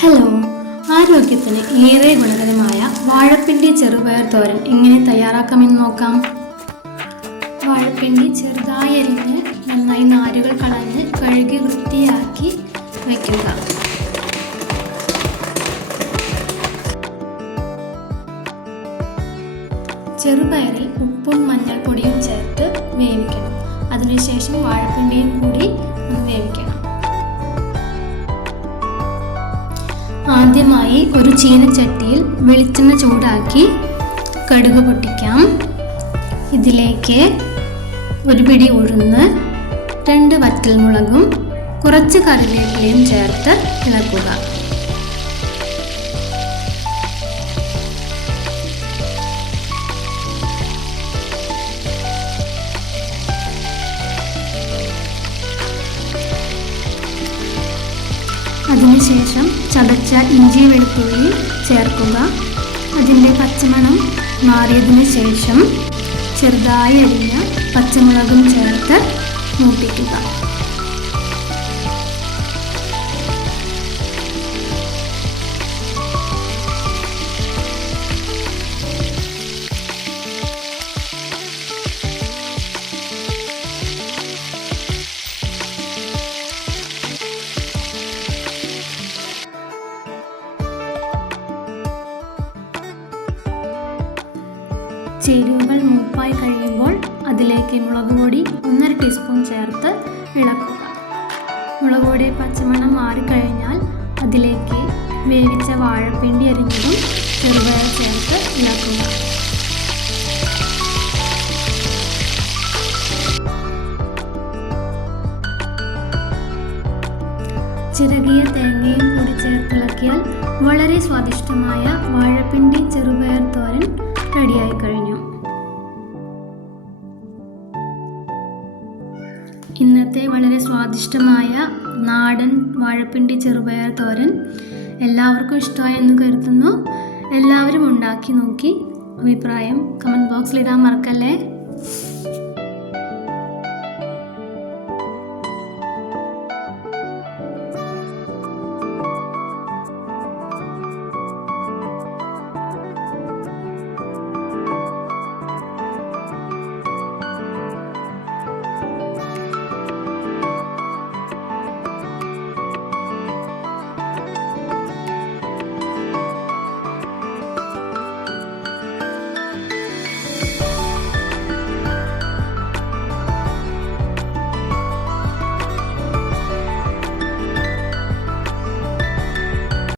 Hello, ആരോഗ്യത്തിന് ഏറെ ഗുണകരമായ വാഴപ്പിണ്ടി ചെറുപയർ തോരൻ എങ്ങനെ തയ്യാറാക്കാമെന്ന് നോക്കാം. വാഴപ്പിണ്ടി ചെറുതായി അരിഞ്ഞ് നന്നായി നാരുകൾ കളഞ്ഞ് കഴുകി വൃത്തിയാക്കി വയ്ക്കുക. ചെറുപയറിൽ ഉപ്പും മഞ്ഞൾപ്പൊടിയും ചേർത്ത് വേവിക്കണം. അതിനുശേഷം വാഴപ്പിണ്ടിയും കൂടി ഒന്ന് വേവിക്കണം. ആദ്യമായി ഒരു ചീനച്ചട്ടിയിൽ വെളിച്ചെണ്ണ ചൂടാക്കി കടുക് പൊട്ടിക്കാം. ഇതിലേക്ക് ഒരു പിടി ഉഴുന്ന്, 2 വറ്റൽമുളകും കുറച്ച് കറിവേപ്പിലയും ചേർത്ത് ഇളക്കുക. അതിനുശേഷം ചതച്ച ഇഞ്ചി വെളുത്തുള്ളി ചേർക്കുക. അതിൻ്റെ പച്ചമണം മാറിയതിനു ശേഷം ചെറുതായി അരിഞ്ഞ പച്ചമുളകും ചേർത്ത് മൂപ്പിക്കുക. ചേരുവകൾ മൂപ്പായി കഴിയുമ്പോൾ അതിലേക്ക് മുളക് പൊടി 1.5 ടീസ്പൂൺ ചേർത്ത് ഇളക്കുക. മുളക് പൊടി പച്ചമണം മാറിക്കഴിഞ്ഞാൽ അതിലേക്ക് വേവിച്ച വാഴപ്പിണ്ടി അരിഞ്ഞതും ചെറുപയർ ചേർത്ത് ഇളക്കുക. ചിരകിയ തേങ്ങയും കൂടി ചേർത്തിളക്കിയാൽ വളരെ സ്വാദിഷ്ടമായ വാഴപ്പിണ്ടി ചെറുപയർ തോരൻ റെഡിയായി കഴിഞ്ഞു. ഇന്നത്തെ വളരെ സ്വാദിഷ്ടമായ നാടൻ വാഴപ്പിണ്ടി ചെറുപയർ തോരൻ എല്ലാവർക്കും ഇഷ്ടമായി എന്ന് കരുതുന്നു. എല്ലാവരും ഉണ്ടാക്കി നോക്കി അഭിപ്രായം കമൻറ്റ് ബോക്സിൽ ഇടാൻ മറക്കല്ലേ.